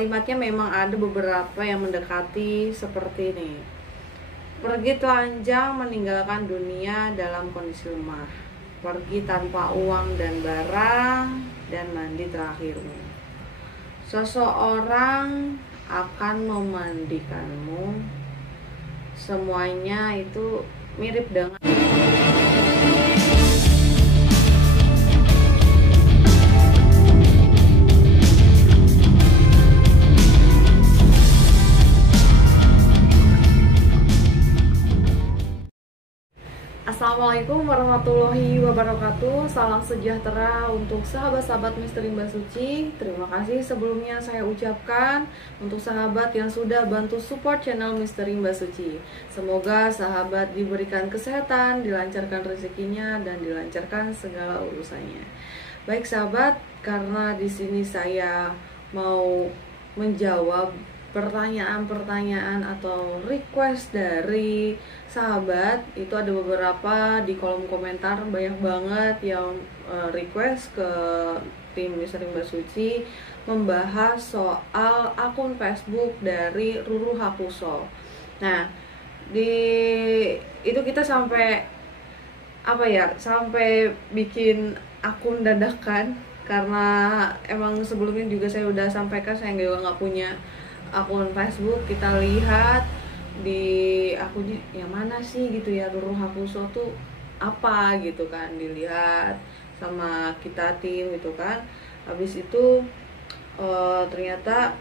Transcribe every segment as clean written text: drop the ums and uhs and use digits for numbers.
kalimatnya memang ada beberapa yang mendekati seperti ini. Pergi telanjang meninggalkan dunia dalam kondisi lemah. Pergi tanpa uang dan barang dan mandi terakhirmu. Seseorang akan memandikanmu. Semuanya itu mirip dengan Assalamualaikum warahmatullahi wabarakatuh. Salam sejahtera untuk sahabat-sahabat Misteri Mbak Suci. Terima kasih sebelumnya saya ucapkan untuk sahabat yang sudah bantu support channel Misteri Mbak Suci. Semoga sahabat diberikan kesehatan, dilancarkan rezekinya, dan dilancarkan segala urusannya. Baik sahabat, karena di sini saya mau menjawab pertanyaan-pertanyaan atau request dari sahabat. Itu ada beberapa di kolom komentar, banyak banget yang request ke tim Misteri Mbak Suci membahas soal akun Facebook dari Ruru Hakuso. Nah, di itu kita sampai sampai bikin akun dadakan, karena emang sebelumnya juga saya udah sampaikan saya nggak punya akun Facebook. Kita lihat di akunnya yang mana sih gitu ya, Ruru Hakuso tuh apa gitu kan, dilihat sama kita tim gitu kan. Habis itu ternyata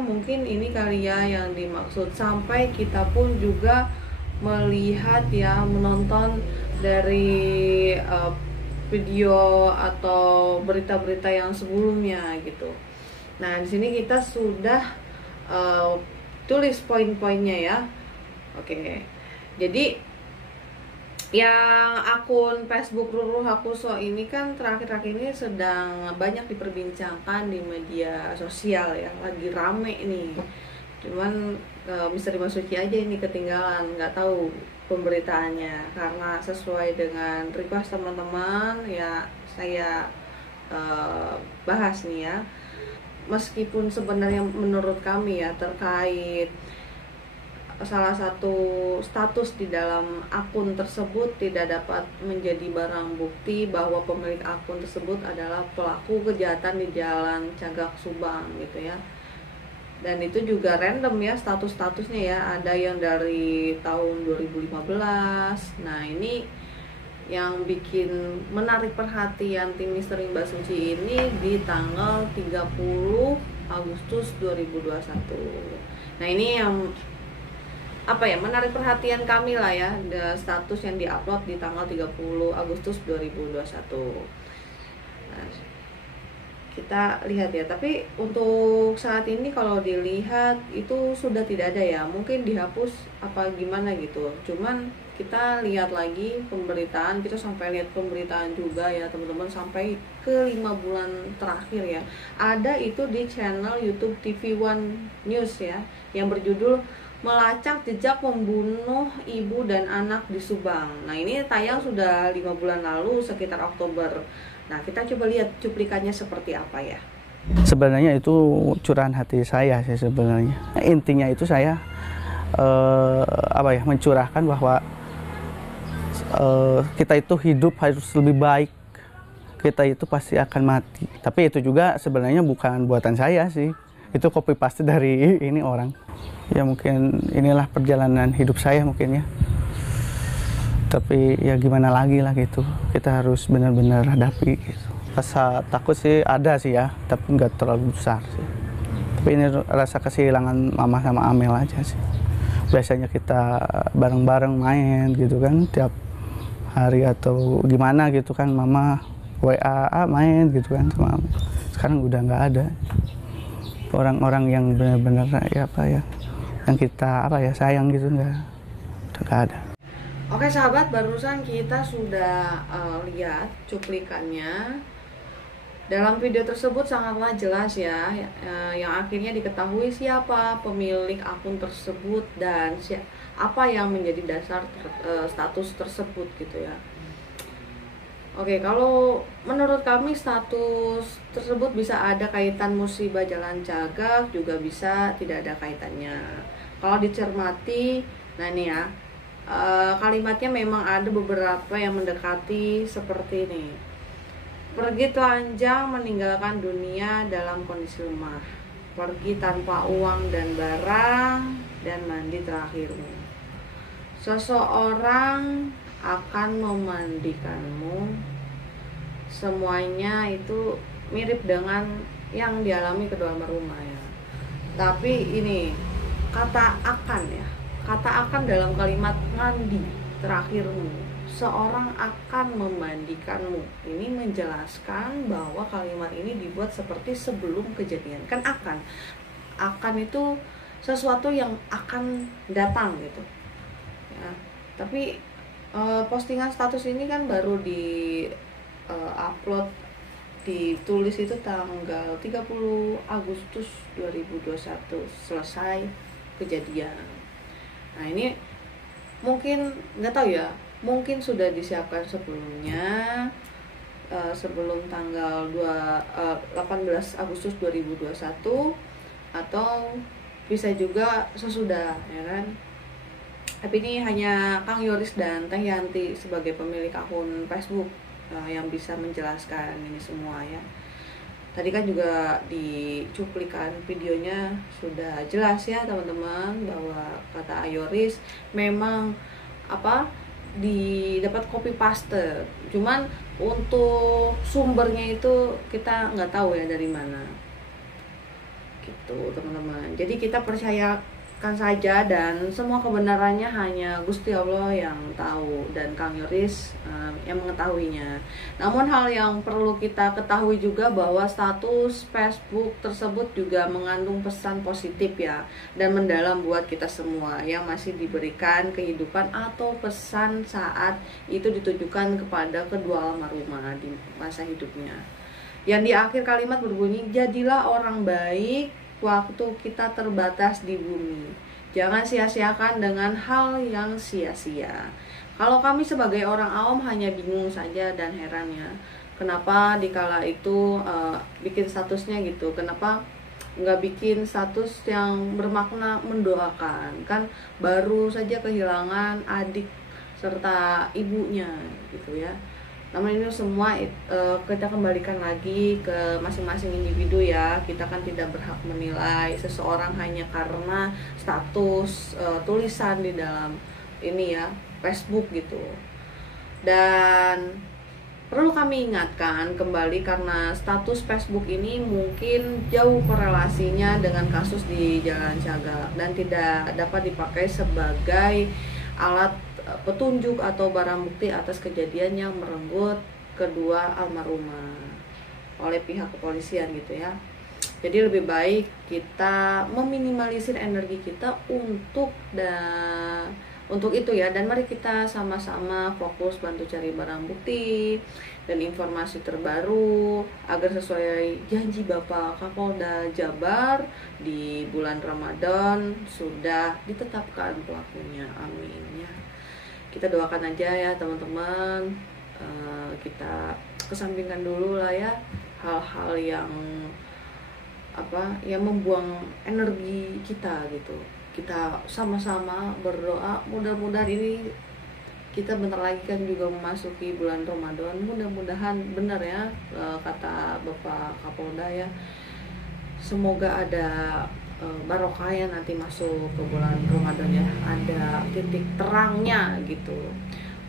mungkin ini kali ya yang dimaksud. Sampai kita pun juga melihat ya, menonton dari video atau berita-berita yang sebelumnya gitu. Nah, di sini kita sudah tulis poin-poinnya ya. Oke. Jadi yang akun Facebook Ruru Hakuso ini kan terakhir-akhir ini sedang banyak diperbincangkan di media sosial ya, lagi rame nih. Cuman Misteri Mbak Suci aja ini ketinggalan, nggak tahu pemberitaannya. Karena sesuai dengan request teman-teman ya, saya bahas nih ya. Meskipun sebenarnya menurut kami ya, terkait salah satu status di dalam akun tersebut tidak dapat menjadi barang bukti bahwa pemilik akun tersebut adalah pelaku kejahatan di Jalan Cagak Subang gitu ya. Dan itu juga random ya status-statusnya ya, ada yang dari tahun 2015. Nah, ini yang bikin menarik perhatian tim Misteri Mbak Suci ini di tanggal 30 Agustus 2021. Nah, ini yang menarik perhatian kami lah ya, status yang diupload di tanggal 30 Agustus 2021. Nah, kita lihat ya, tapi untuk saat ini kalau dilihat itu sudah tidak ada ya, mungkin dihapus apa gimana gitu. Cuman kita lihat lagi pemberitaan, kita sampai lihat pemberitaan juga ya teman-teman, sampai ke 5 bulan terakhir ya. Ada itu di channel YouTube TV One News ya, yang berjudul Melacak Jejak Membunuh Ibu dan Anak di Subang. Nah, ini tayang sudah 5 bulan lalu, sekitar Oktober. Nah, kita coba lihat cuplikannya seperti apa ya. Sebenarnya itu curahan hati saya sih sebenarnya. Intinya itu saya mencurahkan bahwa kita itu hidup harus lebih baik. Kita itu pasti akan mati. Tapi itu juga sebenarnya bukan buatan saya sih. Itu copy paste dari ini orang. Ya mungkin inilah perjalanan hidup saya mungkin ya. Tapi ya gimana lagi lah gitu, kita harus benar-benar hadapi gitu. Rasa takut sih ada sih ya, tapi nggak terlalu besar sih. Tapi ini rasa kehilangan mama sama Amel aja sih. Biasanya kita bareng-bareng main gitu kan, tiap hari atau gimana gitu kan, mama WA main gitu kan sama Amel. Sekarang udah nggak ada. Orang-orang yang benar-benar yang kita sayang gitu udah nggak ada. Oke sahabat, barusan kita sudah lihat cuplikannya. Dalam video tersebut sangatlah jelas ya, yang akhirnya diketahui siapa pemilik akun tersebut dan apa yang menjadi dasar status tersebut gitu ya. Oke, kalau menurut kami status tersebut bisa ada kaitan musibah jalan cagak, juga bisa tidak ada kaitannya. Kalau dicermati, nah ini ya, kalimatnya memang ada beberapa yang mendekati seperti ini. Pergi telanjang meninggalkan dunia dalam kondisi lemah. Pergi tanpa uang dan barang dan mandi terakhirmu. Seseorang akan memandikanmu. Semuanya itu mirip dengan yang dialami kedua almarhumah ya. Tapi ini kata akan ya. Kata akan dalam kalimat mandi terakhirmu. Seorang akan memandikanmu. Ini menjelaskan bahwa kalimat ini dibuat seperti sebelum kejadian. Kan akan. Akan itu sesuatu yang akan datang gitu. Ya, tapi postingan status ini kan baru di upload, ditulis itu tanggal 30 Agustus 2021 selesai kejadian. Nah ini mungkin nggak tahu ya, mungkin sudah disiapkan sebelumnya, sebelum tanggal 18 Agustus 2021 atau bisa juga sesudah ya kan. Tapi ini hanya Kang Yoris dan Teh Yanti sebagai pemilik akun Facebook yang bisa menjelaskan ini semua ya. Tadi kan juga di cuplikan videonya sudah jelas ya teman-teman, bahwa kata Yoris memang didapat copy paste. Cuman untuk sumbernya itu kita nggak tahu ya dari mana. Gitu teman-teman. Jadi kita percaya saja, dan semua kebenarannya hanya Gusti Allah yang tahu dan Kang Yoris yang mengetahuinya. Namun hal yang perlu kita ketahui juga bahwa status Facebook tersebut juga mengandung pesan positif ya, dan mendalam buat kita semua yang masih diberikan kehidupan atau pesan saat itu ditujukan kepada kedua almarhumah di masa hidupnya. Yang di akhir kalimat berbunyi, jadilah orang baik waktu kita terbatas di bumi. Jangan sia-siakan dengan hal yang sia-sia. Kalau kami sebagai orang awam hanya bingung saja dan heran ya, kenapa dikala itu bikin statusnya gitu, kenapa nggak bikin status yang bermakna mendoakan, kan baru saja kehilangan adik serta ibunya gitu ya. Namun ini semua kita kembalikan lagi ke masing-masing individu ya. Kita kan tidak berhak menilai seseorang hanya karena status tulisan di dalam ini ya Facebook gitu. Dan perlu kami ingatkan kembali karena status Facebook ini mungkin jauh korelasinya dengan kasus di Jalan Cagak dan tidak dapat dipakai sebagai alat petunjuk atau barang bukti atas kejadian yang merenggut kedua almarhumah oleh pihak kepolisian gitu ya. Jadi lebih baik kita meminimalisir energi kita untuk itu ya, dan mari kita sama-sama fokus bantu cari barang bukti dan informasi terbaru agar sesuai janji Bapak Kapolda Jabar di bulan Ramadan sudah ditetapkan pelakunya. Amin ya. Kita doakan aja ya teman-teman, kita kesampingkan dulu lah ya hal-hal yang yang membuang energi kita gitu. Kita sama-sama berdoa, mudah-mudahan ini kita bentar lagi kan juga memasuki bulan Ramadan, mudah-mudahan benar ya kata Bapak Kapolda ya, semoga ada barokahnya nanti masuk ke bulan Ramadan ya, ada titik terangnya gitu.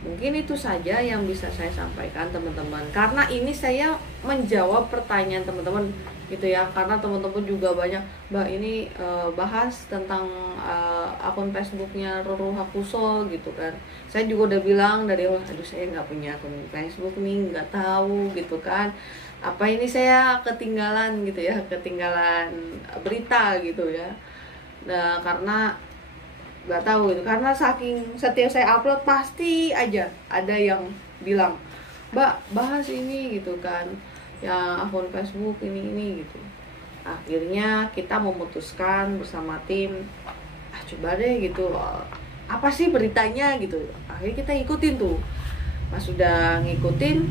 Mungkin itu saja yang bisa saya sampaikan teman-teman, karena ini saya menjawab pertanyaan teman-teman gitu ya, karena teman-teman juga banyak, Mbak ini bahas tentang akun Facebooknya Roro Hakuso gitu kan. Saya juga udah bilang dari awal, aduh saya nggak punya akun Facebook nih, nggak tahu gitu kan, apa ini saya ketinggalan gitu ya, ketinggalan berita gitu ya. Nah karena nggak tahu gitu, karena saking setiap saya upload pasti aja ada yang bilang, Mbak bahas ini gitu kan, yang akun Facebook ini gitu. Akhirnya kita memutuskan bersama tim, coba deh gitu, apa sih beritanya gitu. Akhirnya kita ikutin tuh, pas sudah ngikutin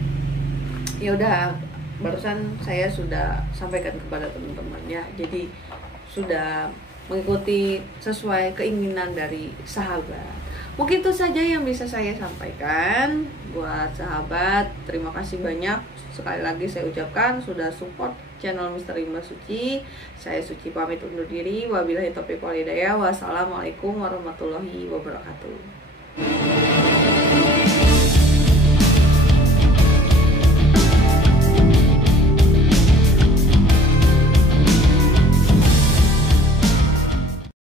Ya udah, barusan saya sudah sampaikan kepada teman-teman ya. Jadi sudah mengikuti sesuai keinginan dari sahabat. Mungkin itu saja yang bisa saya sampaikan buat sahabat. Terima kasih banyak sekali lagi saya ucapkan sudah support channel Misteri Mbak Suci. Saya Suci pamit undur diri. Wabillahi taufiq wal hidayah. Wassalamualaikum warahmatullahi wabarakatuh.